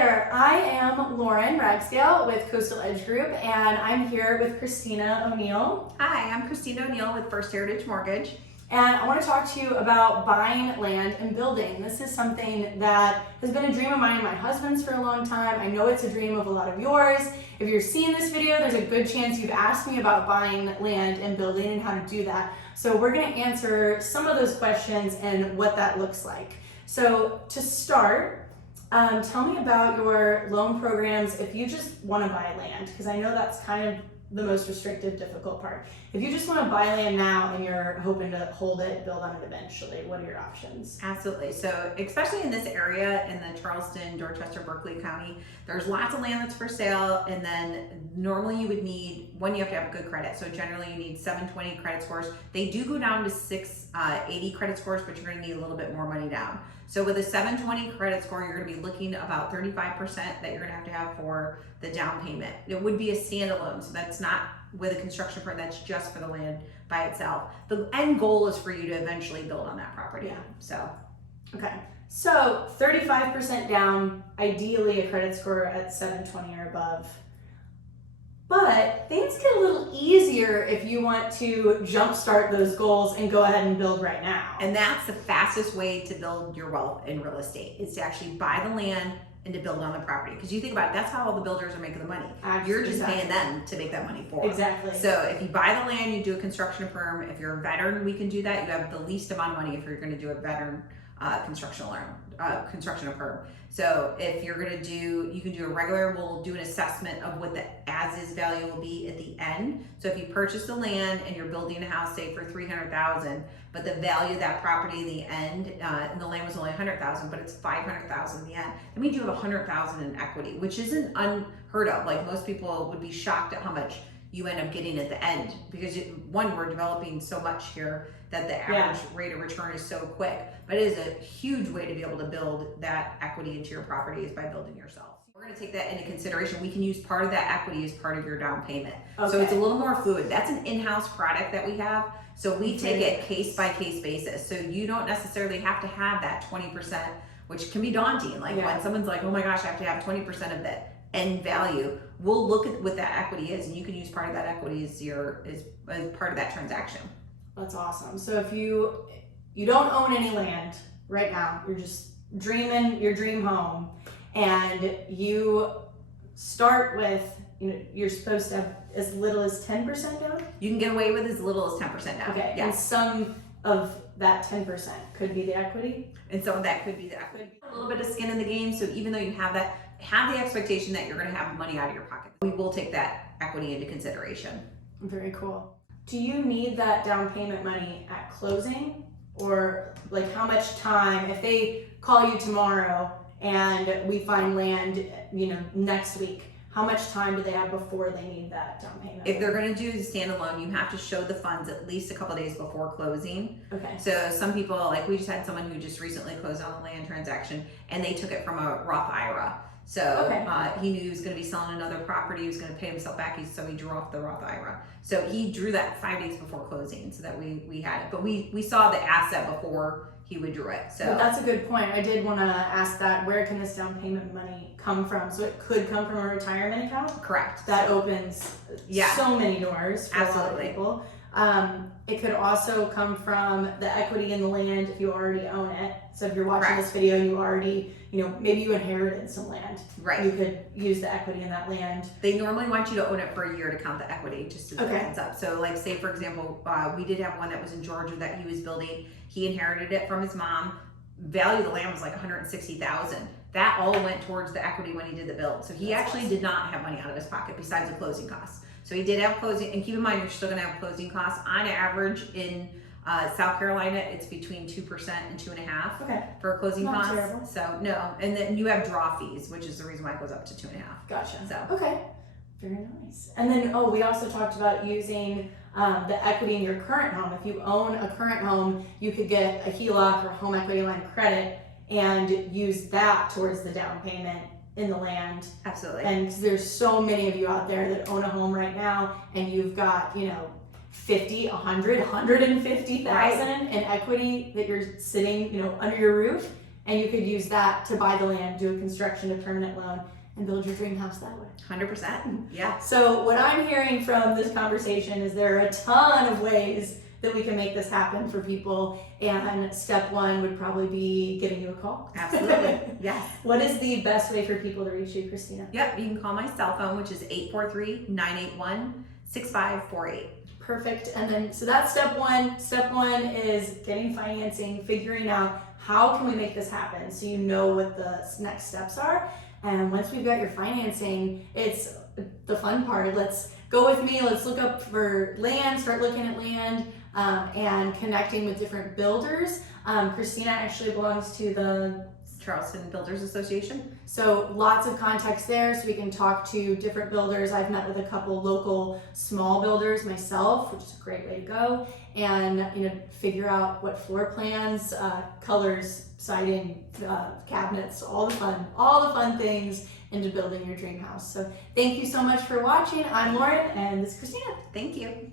there, I am Lauren Ragsdale with Coastal Edge Group, and I'm here with Christina O'Neill. Hi, I'm Christina O'Neill with First Heritage Mortgage. And I want to talk to you about buying land and building. This is something that has been a dream of mine and my husband's for a long time. I know it's a dream of a lot of yours. If you're seeing this video, there's a good chance you've asked me about buying land and building and how to do that. So we're going to answer some of those questions and what that looks like. So to start, tell me about your loan programs if you just want to buy land, because I know that's kind of the most restrictive, difficult part. If you just want to buy land now and you're hoping to hold it, build on it eventually, what are your options? Absolutely. So especially in this area, in the Charleston, Dorchester, Berkeley County, there's lots of land that's for sale. And then normally you would need, one, you have to have good credit. So generally you need 720 credit scores. They do go down to 680 credit scores, but you're going to need a little bit more money down. So with a 720 credit score, you're going to be looking at about 35% that you're going to have for the down payment. It would be a standalone, so that's not with a construction firm, that's just for the land by itself. The end goal is for you to eventually build on that property. Yeah. So, okay. So 35% down, ideally a credit score at 720 or above. But things get a little easier if you want to jumpstart those goals and go ahead and build right now. And that's the fastest way to build your wealth in real estate, is to actually buy the land and to build on the property. Because you think about it, that's how all the builders are making the money. You're just paying them to make that money for them. Exactly. So if you buy the land, you do a construction perm. If you're a veteran, we can do that. You have the least amount of money if you're going to do a veteran construction perm. So if you're going to do, you can do a regular, we'll do an assessment of what the as-is value will be at the end. So if you purchase the land and you're building a house, say for $300,000, but the value of that property in the end, and the land was only $100,000, but it's $500,000 in the end, that means you have $100,000 in equity, which isn't unheard of. Like, most people would be shocked at how much you end up getting at the end, because one, we're developing so much here that the average rate of return is so quick, but it is a huge way to be able to build that equity into your property is by building yourself. We're going to take that into consideration. We can use part of that equity as part of your down payment. Okay. So it's a little more fluid. That's an in-house product that we have. So we take it case by case basis. So you don't necessarily have to have that 20%, which can be daunting. Like when someone's like, oh my gosh, I have to have 20% of that end value. We'll look at what that equity is, and you can use part of that equity as part of that transaction. That's awesome. So if you don't own any land right now, you're just dreaming your dream home, and you start with, you're supposed to have as little as 10% down? You can get away with as little as 10% down. Okay, yes. And some of that 10% could be the equity? And some of that could be the equity. A little bit of skin in the game, so even though you have that, have the expectation that you're going to have money out of your pocket. We will take that equity into consideration. Very cool. Do you need that down payment money at closing, or like how much time, if they call you tomorrow and we find land, next week, how much time do they have before they need that down payment? If they're going to do the standalone, you have to show the funds at least a couple days before closing. Okay. So some people, like we just had someone who just recently closed on a land transaction, and they took it from a Roth IRA. So he knew he was going to be selling another property. He was going to pay himself back. So he drew off the Roth IRA. So he drew that 5 days before closing, so that we had it. But we saw the asset before he withdrew it. So well, that's a good point. I did want to ask that. Where can this down payment money come from? So it could come from a retirement account? Correct. That opens so many doors for a lot of people. It could also come from the equity in the land if you already own it. So if you're watching this video and you already, maybe you inherited some land. Right. You could use the equity in that land. They normally want you to own it for a year to count the equity, just as a heads up. So like, say for example, we did have one that was in Georgia that he was building. He inherited it from his mom. Value of the land was like $160,000. That all went towards the equity when he did the build. So he actually did not have money out of his pocket besides the closing costs. So he did have closing, and keep in mind, you're still gonna have closing costs. On average in South Carolina, it's between 2% and 2.5% for closing costs. Terrible. So no, and then you have draw fees, which is the reason why it goes up to 2.5%. Gotcha. So okay, very nice. And then we also talked about using the equity in your current home. If you own a current home, you could get a HELOC or home equity line of credit and use that towards the down payment in the land. Absolutely. And there's so many of you out there that own a home right now, and you've got 50, 100, 150,000 in equity that you're sitting under your roof. and you could use that to buy the land, do a construction to permanent loan, and build your dream house that way. 100%. Yeah. So what I'm hearing from this conversation is there are a ton of ways that we can make this happen for people, and step one would probably be giving you a call. Absolutely. Yes. What is the best way for people to reach you, Christina? Yep. You can call my cell phone, which is 843-981-6548. Perfect. And then, so that's step one. Step one is getting financing, figuring out how can we make this happen so you know what the next steps are. And once we've got your financing, it's the fun part. Let's go with me. Let's look up for land, start looking at land, and connecting with different builders. Christina actually belongs to the Charleston Builders Association. So lots of context there, so we can talk to different builders. I've met with a couple local small builders myself, which is a great way to go, and figure out what floor plans, colors, siding, cabinets, all the fun things into building your dream house. So thank you so much for watching. I'm Lauren, and this is Christina. Thank you.